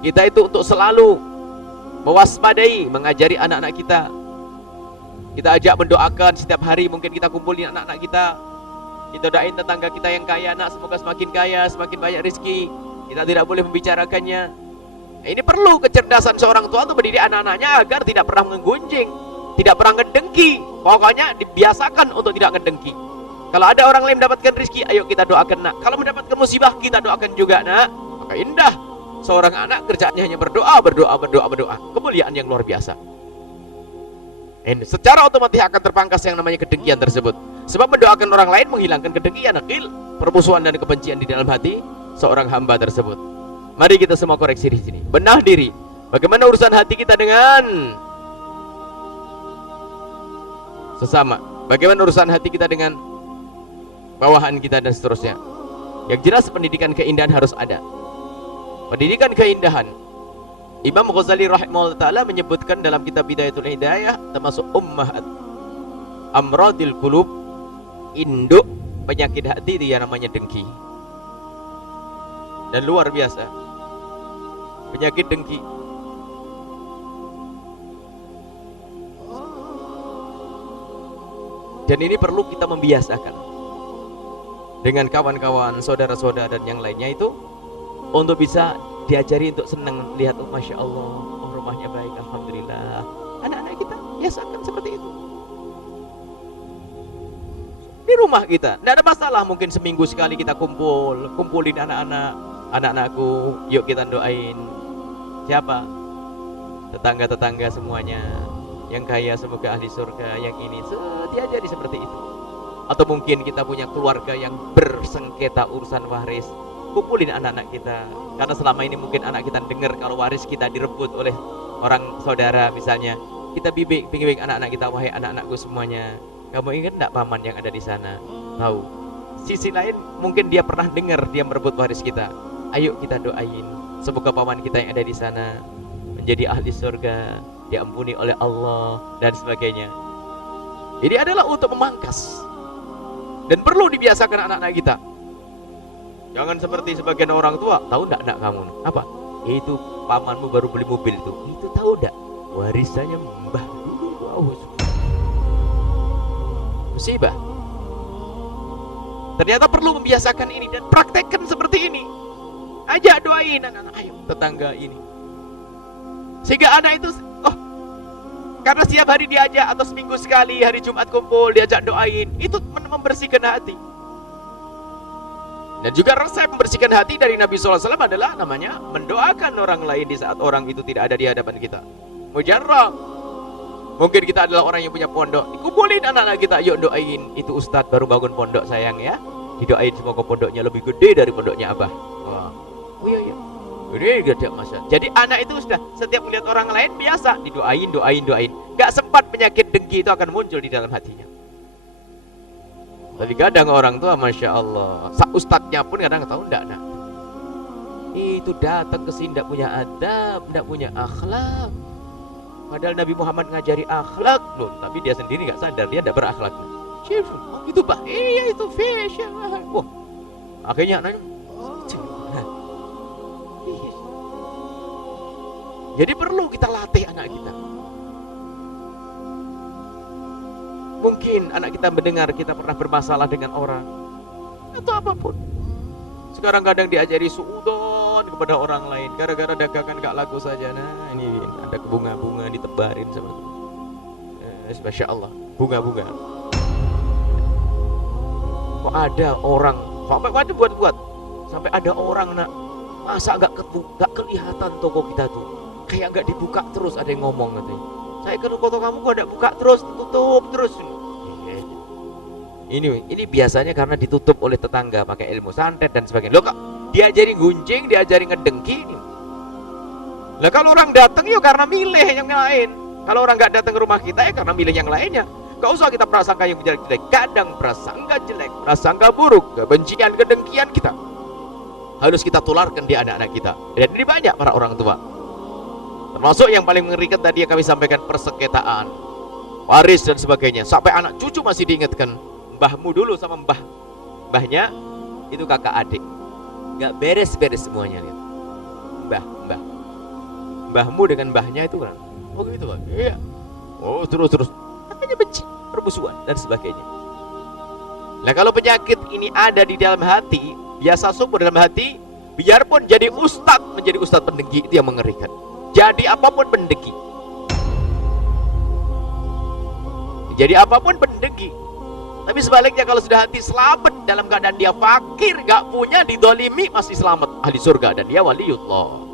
Kita itu untuk selalu mewaspadai, mengajari anak-anak kita. Kita ajak mendoakan setiap hari, mungkin kita kumpulin anak-anak kita. Kita doain tetangga kita yang kaya, nak semoga semakin kaya, semakin banyak rezeki. Kita tidak boleh membicarakannya. Ini perlu kecerdasan seorang tua untuk mendidik anak-anaknya agar tidak pernah menggunjing, tidak pernah ngedengki. Pokoknya dibiasakan untuk tidak ngedengki. Kalau ada orang lain mendapatkan rezeki, ayo kita doakan, nak. Kalau mendapatkan musibah, kita doakan juga, nak. Maka indah seorang anak kerjaannya hanya berdoa, berdoa, berdoa, berdoa. Kemuliaan yang luar biasa. Dan secara otomatis akan terpangkas yang namanya kedengkian tersebut. Sebab mendoakan orang lain menghilangkan kedengkian, akil, permusuhan dan kebencian di dalam hati seorang hamba tersebut. Mari kita semua koreksi di sini. Benah diri. Bagaimana urusan hati kita dengan sesama? Bagaimana urusan hati kita dengan bawahan kita dan seterusnya? Yang jelas pendidikan keindahan harus ada. Pendidikan keindahan. Imam Ghazali rahimahullah ta'ala menyebutkan dalam kitab Bidayatul Hidayah, termasuk ummahat amradil qulub, induk penyakit hati dia namanya dengki. Dan luar biasa penyakit dengki. Dan ini perlu kita membiasakan dengan kawan-kawan, saudara-saudara dan yang lainnya itu, untuk bisa diajari untuk senang lihat, oh masya Allah, oh rumahnya baik, alhamdulillah. Anak-anak kita biasakan seperti itu di rumah kita. Tidak ada masalah, mungkin seminggu sekali kita kumpulin anak-anakku, yuk kita doain. Siapa? Tetangga-tetangga semuanya. Yang kaya semoga ahli surga, yang ini diajari seperti itu. Atau mungkin kita punya keluarga yang bersengketa urusan waris, kumpulin anak-anak kita. Karena selama ini mungkin anak kita dengar kalau waris kita direbut oleh orang saudara misalnya. Kita bimbing anak-anak kita, wahai anak-anakku semuanya, kamu ingat enggak paman yang ada di sana? Tahu. Sisi lain mungkin dia pernah dengar dia merebut waris kita. Ayo kita doain semoga paman kita yang ada di sana menjadi ahli surga, diampuni oleh Allah dan sebagainya. Ini adalah untuk memangkas. Dan perlu dibiasakan anak-anak kita. Jangan seperti sebagian orang tua, tahu enggak anak kamu? Apa? Itu pamanmu baru beli mobil itu. Itu tahu enggak? Warisannya mbah dulu. Wow. Musibah. Ternyata perlu membiasakan ini dan praktekkan seperti ini. Ajak doain anak-anak, ayo tetangga ini. Sehingga anak itu, oh, karena setiap hari diajak atau seminggu sekali hari Jumat kumpul diajak doain, itu membersihkan hati. Dan juga resep membersihkan hati dari Nabi SAW adalah namanya mendoakan orang lain di saat orang itu tidak ada di hadapan kita. Mujarrah. Mungkin kita adalah orang yang punya pondok, kumpulin anak-anak kita, yuk doain, itu ustadz baru bangun pondok sayang ya, didoain semoga pondoknya lebih gede dari pondoknya abah. Wah. Oh iya iya, gede gede masa. Jadi anak itu sudah setiap melihat orang lain biasa doain. Gak sempat penyakit dengki itu akan muncul di dalam hatinya. Tapi kadang orang tua masya Allah, ustadznya pun kadang tahu enggak nak, itu datang ke sini tidak punya adab, tidak punya akhlak. Padahal Nabi Muhammad ngajari akhlak loh, tapi dia sendiri nggak sadar dia tidak berakhlak. Oh itu bah, iya itu fashion. Wah, akhirnya anaknya. Jadi perlu kita latih anak kita. Mungkin anak kita mendengar kita pernah bermasalah dengan orang atau apapun. Sekarang kadang diajari suudzon kepada orang lain gara-gara dagangan gak laku saja. Nah ini ada bunga-bunga ditebarin seperti itu. Masya Allah, bunga-bunga. Kok ada orang sampai waduh buat sampai ada orang nak, masa gak kelihatan toko kita tuh kayak gak dibuka terus, ada yang ngomong katanya. Saya ke toko kamu kok ada buka terus, tutup terus. Ini biasanya karena ditutup oleh tetangga pakai ilmu santet dan sebagainya. Loh kok diajari gunjing, diajari ngedengki. Lah kalau orang datang ya karena milih yang lain. Kalau orang nggak datang ke rumah kita ya karena milih yang lainnya. Gak usah kita prasangka yang jelek-jelek. Kadang prasangka jelek, prasangka buruk, kebencian, kedengkian kita harus kita tularkan di anak-anak kita. Dan ini banyak para orang tua. Termasuk yang paling mengerikan tadi yang kami sampaikan, persengketaan, waris dan sebagainya. Sampai anak cucu masih diingatkan, mbahmu dulu sama mbahnya itu kakak adik. Gak beres-beres semuanya lihat. Mbah. Mbahmu dengan mbahnya itu kan. Oh gitu Pak. Iya. Oh terus. Akhirnya benci, permusuhan dan sebagainya. Nah kalau penyakit ini ada di dalam hati, biasa subur dalam hati, biarpun jadi ustadz, menjadi ustadz pendengki, itu yang mengerikan. Jadi apapun pendengki. Jadi apapun pendengki. Tapi sebaliknya kalau sudah hati selamat dalam keadaan dia fakir, gak punya, didolimi, masih selamat, ahli surga dan dia waliullah.